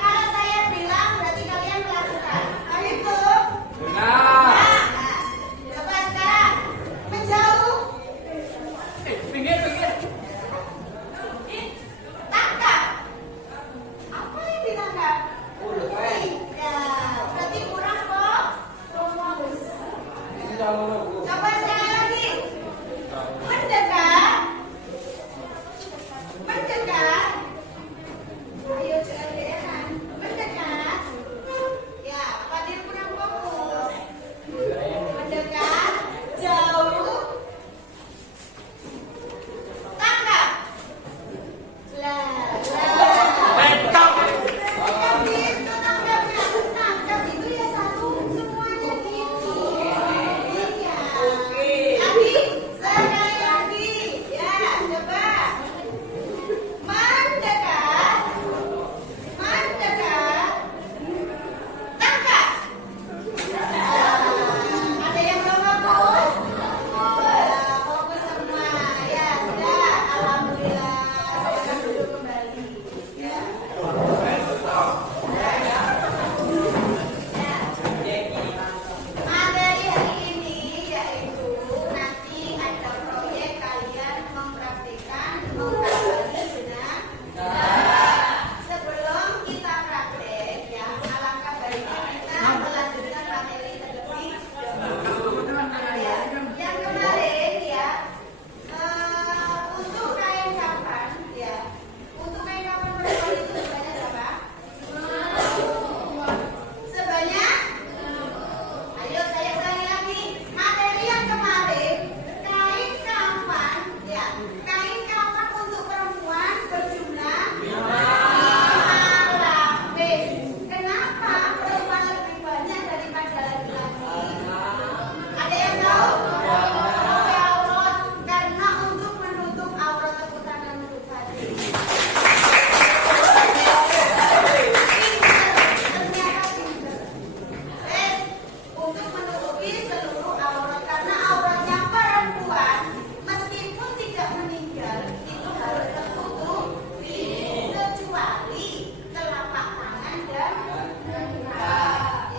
Kalau saya bilang berarti kalian melakukan. Ayo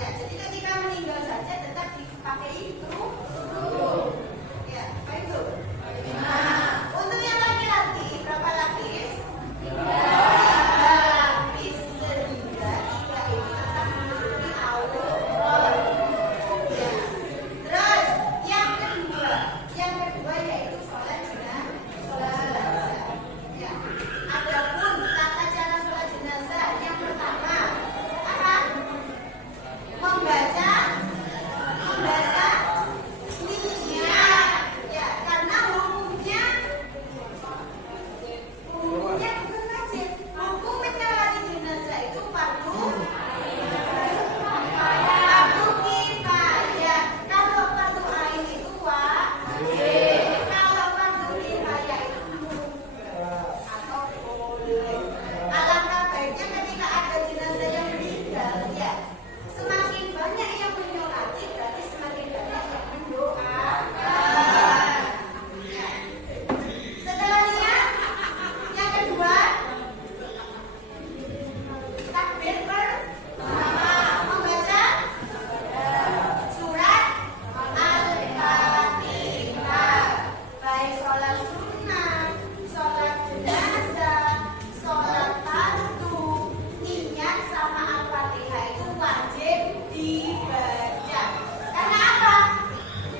Ya, jadi ketika meninggal saja tetap dipakai itu. Ya, apa itu? Untuk yang laki-laki berapa lapis? 3 lapis, sehingga 3 ini tetap menutupi aurat. Ya. Terus yang kedua yaitu sholat jenazah. Ya. Adapun tata cara sholat jenazah yang pertama apa? Membaca niyat. Ya, karena hukumnya bukan wajib. Hukum menyolati jenazah itu fardu kifayah. Kalau fardu ain itu wajib. Kalau fardu kifayah itu atau boleh. Alangkah baiknya ketika ada jenazah yang meninggal, ya semakin banyak yang menyolati berarti semakin banyak yang mendoakan. Ya. Setelahnya yang kedua takbir pertama membaca surat Al-Fatihah, baik sholat sunnah, sholat jenazah, sholat fardu, niat sama Al-Fatihah itu wajib dibaca. Karena apa?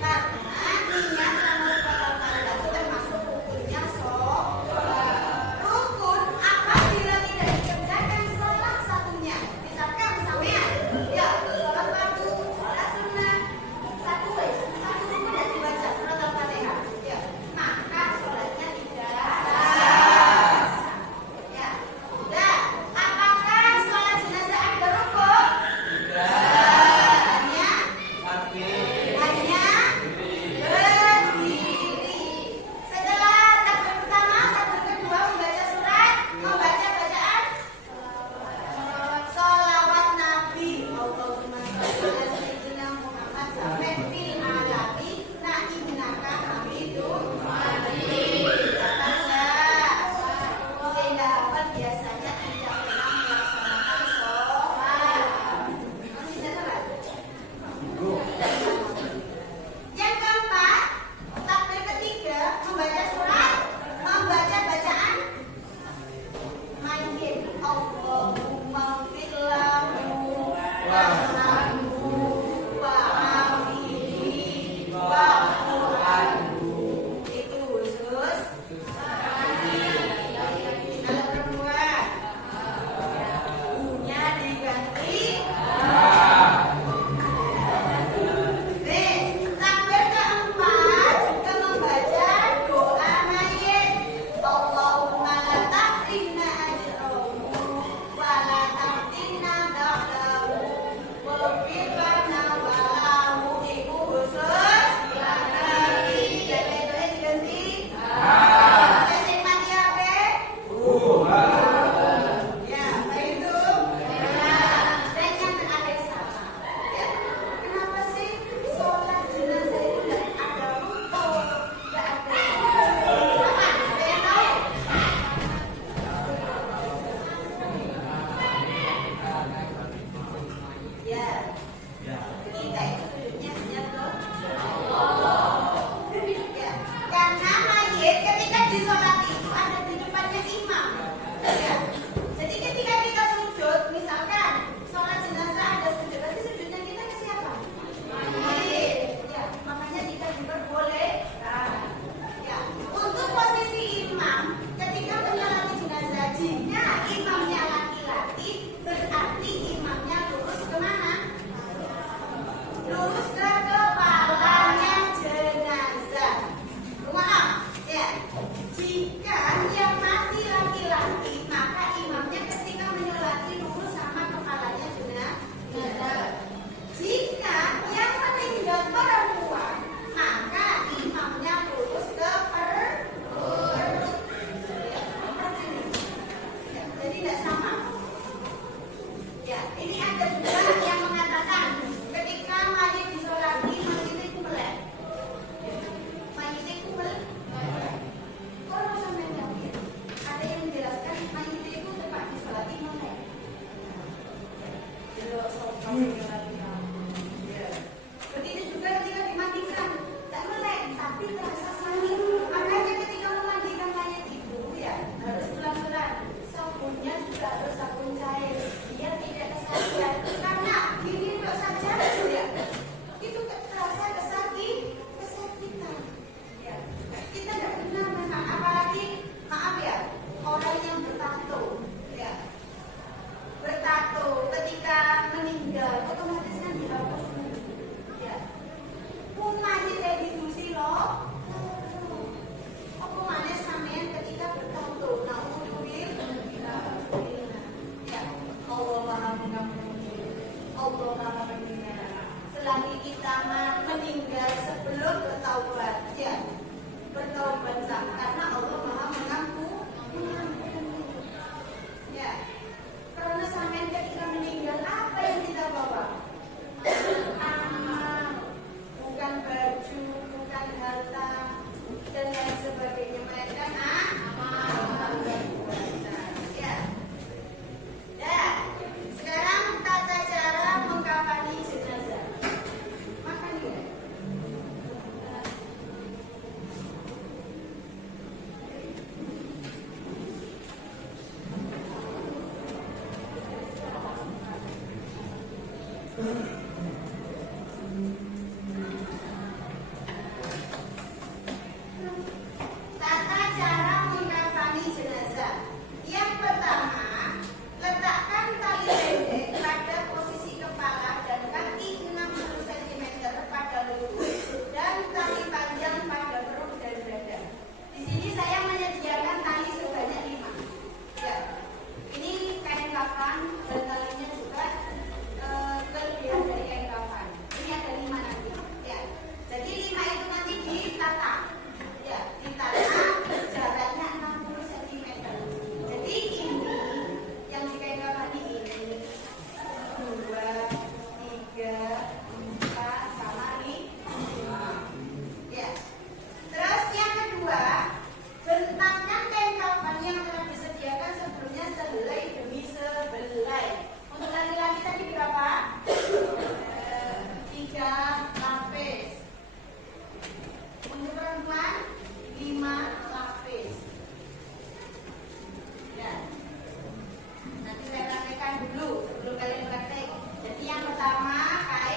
Karena niat sama surat Al-Fatihah itu termasuk rukunnya sholat. Rukun apabila tidak dikerjakan salah satunya, misalkan sampean ya sholat fardu, sholat sunnah, satu rukun dan dibaca surat Al-Fatihah, ya maka sholatnya tidak sah. Ya, udah. Apakah sholat jenazah ada rukun? Hanya berdiri. Setelah takbir pertama, takbir kedua membaca surat, membaca bacaan sholawat Nabi. Allahumma sholli ala sayyidina Muhammad sampai fil alamin na innaka hamidum majid. Hafal nggak? Sehingga hafal biasanya tidak pernah melaksanakan sholat. Masih tidak sholat? Yang keempat, takbir ketiga membaca surat, membaca bacaan mayyit. Allahumma firlahu warhamhu wa'afihi wa'fu anhu. Itu khusus kalau perempuan punya diganti. Takbir keempat juga membaca doa mayit. Allahumma la tahrimna ajrahu wa la tahtimna ba'dahu waghfir lana wa lahu. Itu khusus Nabi. Jadi doa diganti. Sing mati apa? Ya, apa itu? Dan yang terakhir sama. Ya. Kenapa sih sholat jenazah itu nggak ada rukun, nggak ada sujud? Apa? Ada yang tahu? Ya. Kita itu sujudnya hanya ke Allah. Ya. Karena mayit ketika disolati itu ada di depannya imam. Ya. Jadi ketika kita sujud, misalkan sholat jenazah ada sujud, berarti sujudnya kita ke siapa? Mayit. Ya. Makanya kita diperbolehkan. Ya. Untuk posisi imam ketika menyolati jenazah, jika imamnya laki-laki, berarti imamnya lurus kemana? Allah Maha mendengar. Selagi kita meninggal sebelum bertaubat, ya bertaubat karena Allah Maha mengampuni. Ya, karena sampai ketika meninggal apa yang kita bawa? Amal, bukan baju, bukan harta dan lain sebagainya, melainkan amal. Ya. Ya. Sekarang tata cara mengkafani jenazah. Makan ya. Tata cara mengkafani jenazah. Yang pertama, letakkan tali pendek pada posisi kepala dan kaki 60 cm pada lutut dan tali panjang pada perut dan dada. Di sini saya menyediakan tali sebanyak 5. Ya, ini kain kafan dan talinya juga kelebihan dari kain kafan. Ini ada 5 nanti. Ya, jadi 5 itu nanti ditata. Ya, ditata jaraknya 60 cm. Jadi ini yang di kain kafan ini 2, 3, 4 sama 5. Ya. Terus yang kedua, bentangkan kain kafan yang telah disediakan sebelumnya sehelai demi sehelai. Untuk laki-laki tadi berapa? 3 lapis. Untuk perempuan 5 lapis. Ya. Nanti saya praktekkan dulu sebelum kalian praktek. Jadi yang pertama kain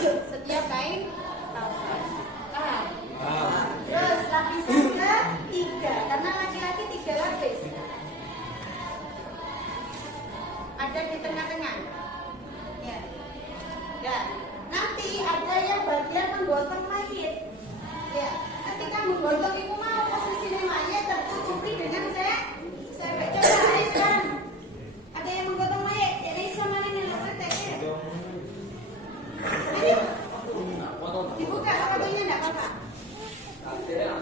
Setiap kain kafan. Paham? Terus lapisan ketiga, karena laki-laki 3 lapis. Ada di tengah-tengah. Ya. Ya. Nanti ada yang bagian menggotong mayit. Ya. Ketika menggotong itu mau posisinya mayat tertutupi dengan saya baca kan. Ada yang menggotong mayat. Jadi sama ini prakteknya. Ayo. Dibuka fotonya enggak apa-apa. Ya,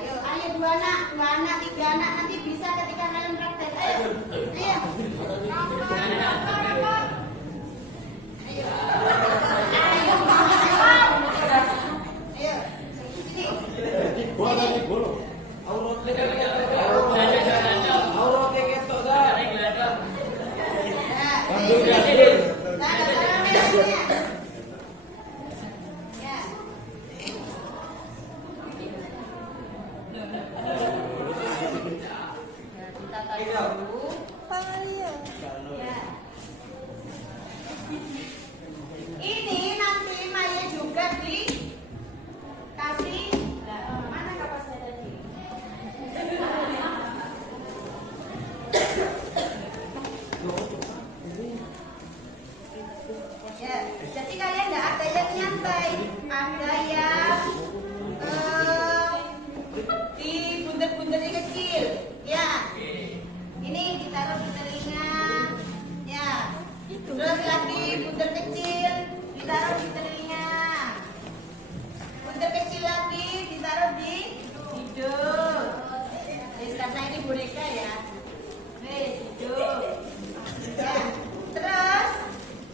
yuk, ayo 2 anak, 3 anak nanti bisa ketika kalian praktek. Ayo. Ayo. Ini nanti Maya juga dikasih mana kapasnya tadi? Ya, jadi kalian nggak ada yang nyantai, ada yang di bunder-bundernya kecil, ya. Ini ditaruh di telinga, ya. Terus lagi bunder kecil ditaruh di telinga, bunder kecil lagi ditaruh di hidung. Jadi karena ini boneka ya, hidung. Ya. Terus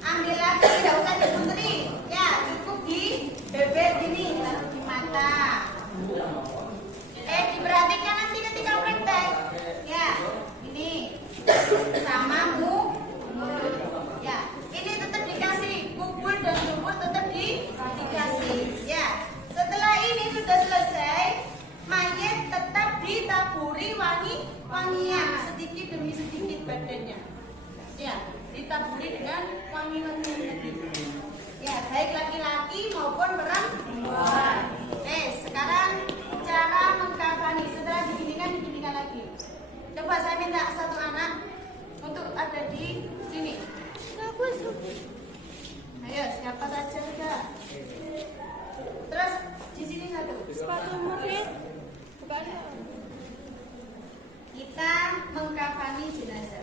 ambil lagi, tidak usah dibunderi, ya cukup di bibir gini, taruh di mata. Diperhatikan nanti ketika praktek, ya. Ini sama mulut. Ya, ini tetap dikasih kubur dan kubur tetap dikasih. Ya, setelah ini sudah selesai, mayat tetap ditaburi wangi-wangian sedikit demi sedikit badannya. Ya, ditaburi dengan wangi-wangian. Ya, baik laki-laki maupun perempuan. Sekarang cara mengkafani setelah diginikan lagi. Coba saya minta 1 anak untuk ada di sini. Ayo, siapa saja sudah. Terus di sini 1. Sepatu murid. Bukan. Kita mengkafani jenazah.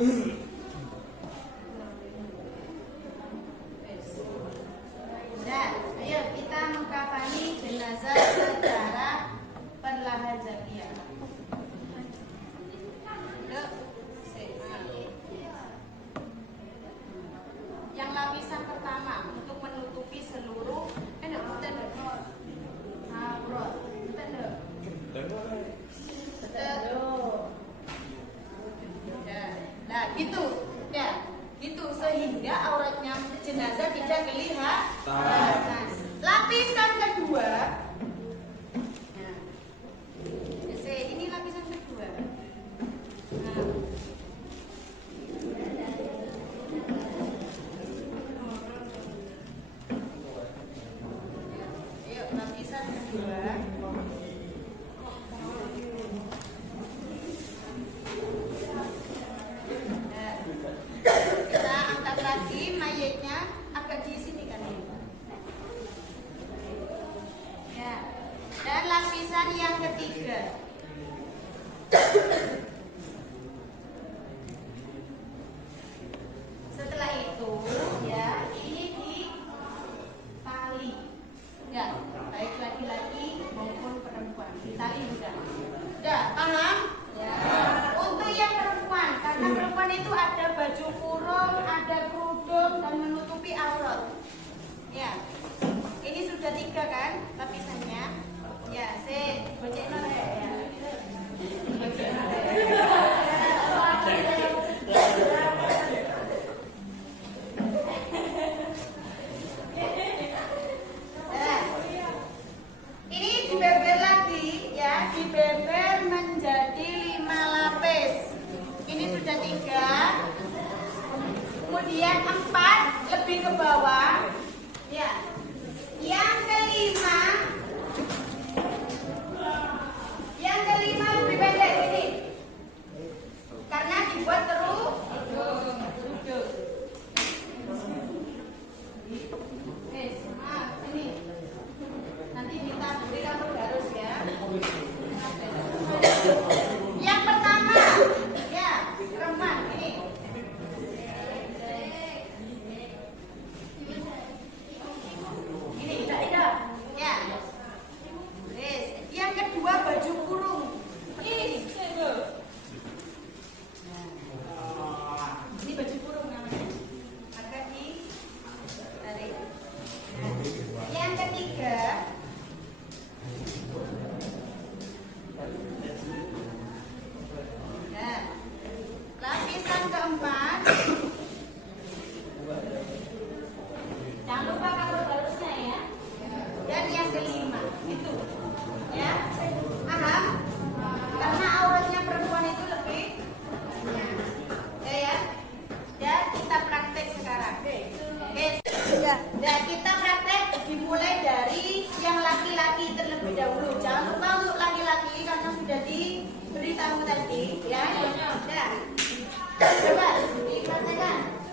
Sudah, ayo kita mengkafani jenazah secara perlahan saja. Yang lapisan pertama untuk menutupi seluruh aurat. Nah, gitu. Ya, gitu sehingga auratnya jenazah tidak kelihatan. Lapisan kedua. Nah, ini lapisan kedua. Nah. Lapisan kedua. Nah, kita angkat lagi mayatnya agak di sini kan ya. Ya. Dan lapisan yang ketiga. Setelah itu ya ini di tali. Ya, baik laki-laki Ya, kita praktek dimulai dari yang laki-laki terlebih dahulu. Jangan lupa untuk laki-laki karena sudah diberitahu tadi, ya. Ya. Coba dipraktekkan.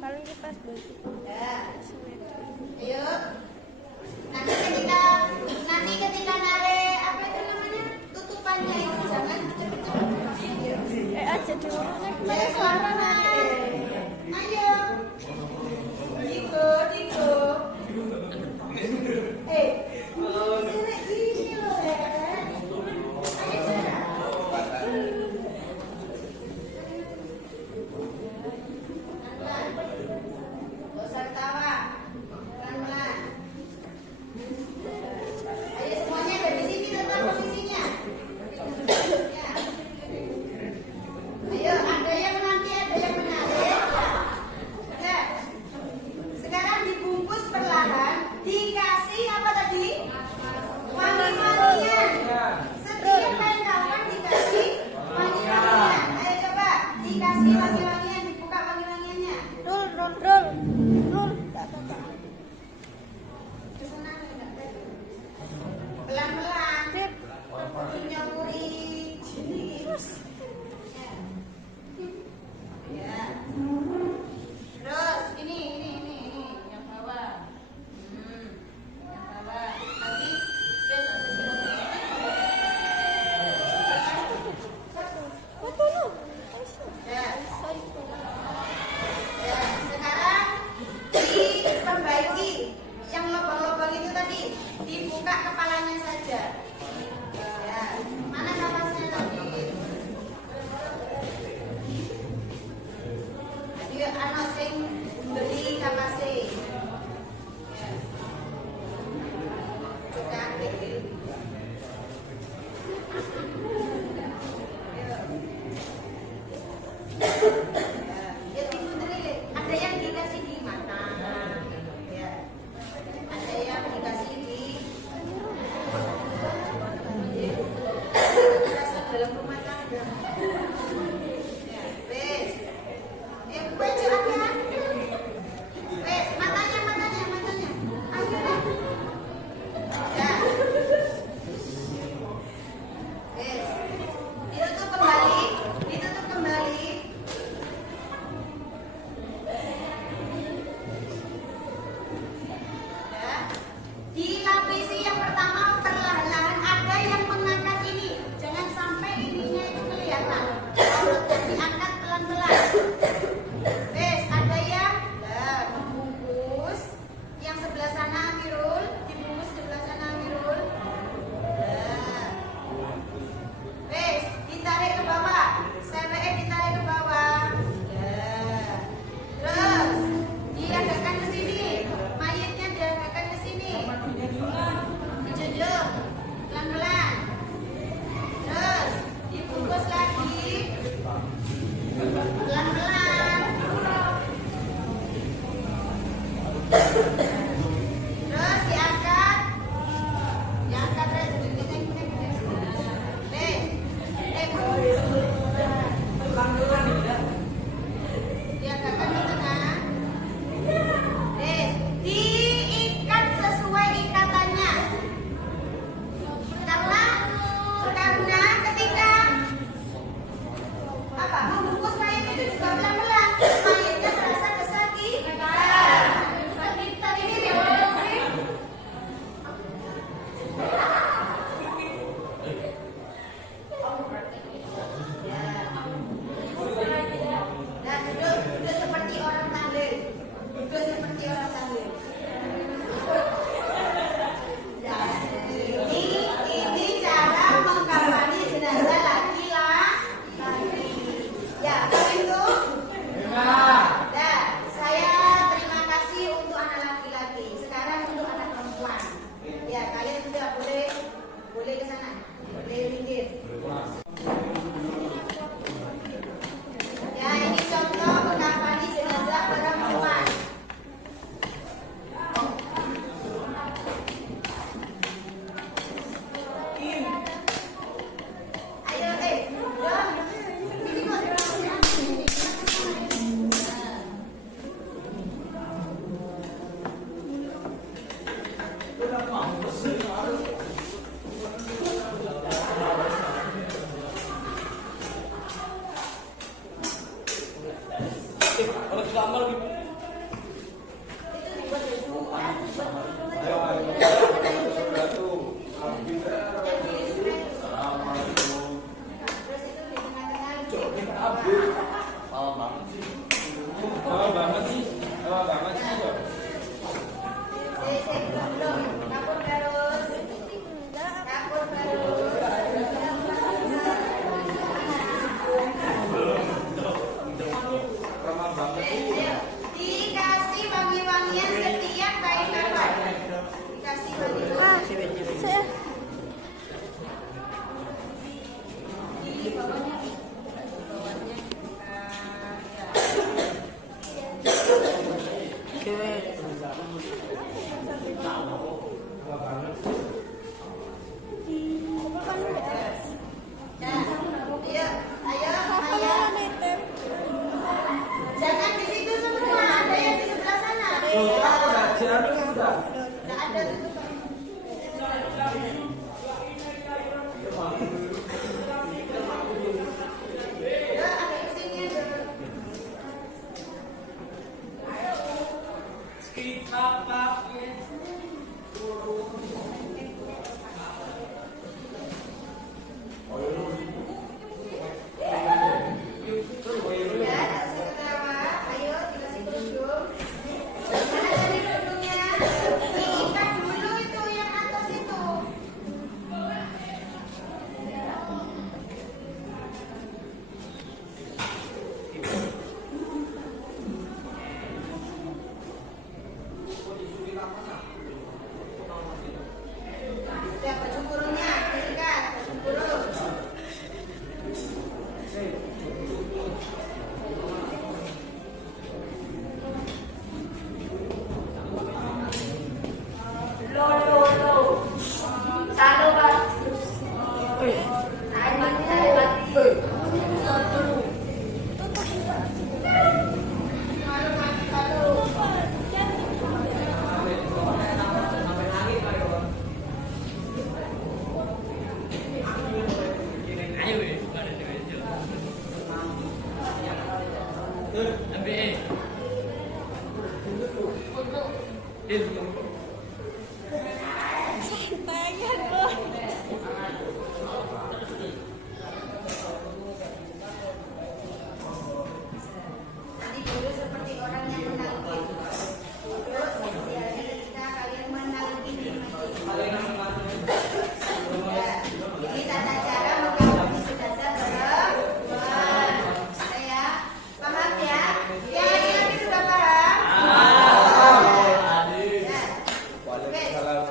Paling pas baju. Ya. Ayo. Nanti ketika narik apa itu namanya? Tutupannya itu jangan cepet-cepet. Aja dulu nek suara narik. Ayo. Diko. Sini gini loh, Ren. Ayo cara. Gak usah ketawa. Pelan-pelan. Ayo semuanya ada di sini tetap posisinya. Ya. Ayo, ada yang nanti ada yang menarik. Ya. Sekarang dibungkus perlahan, dikasih apa tadi? Wangi-wangian. Setiap main kawan dikasih wangi-wangian. Ayo coba dikasih wangi-wangian, dibuka wangi-wangiannya. Roll. Pelan-pelan. Nyamuri. Ya. Terus ini yang bawah. Yang bawah. Nanti Ya. Ya, sekarang diperbaiki yang lubang-lubang itu tadi, dibuka kepalanya saja. Ya, mana kapasnya tadi?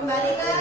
kembali ke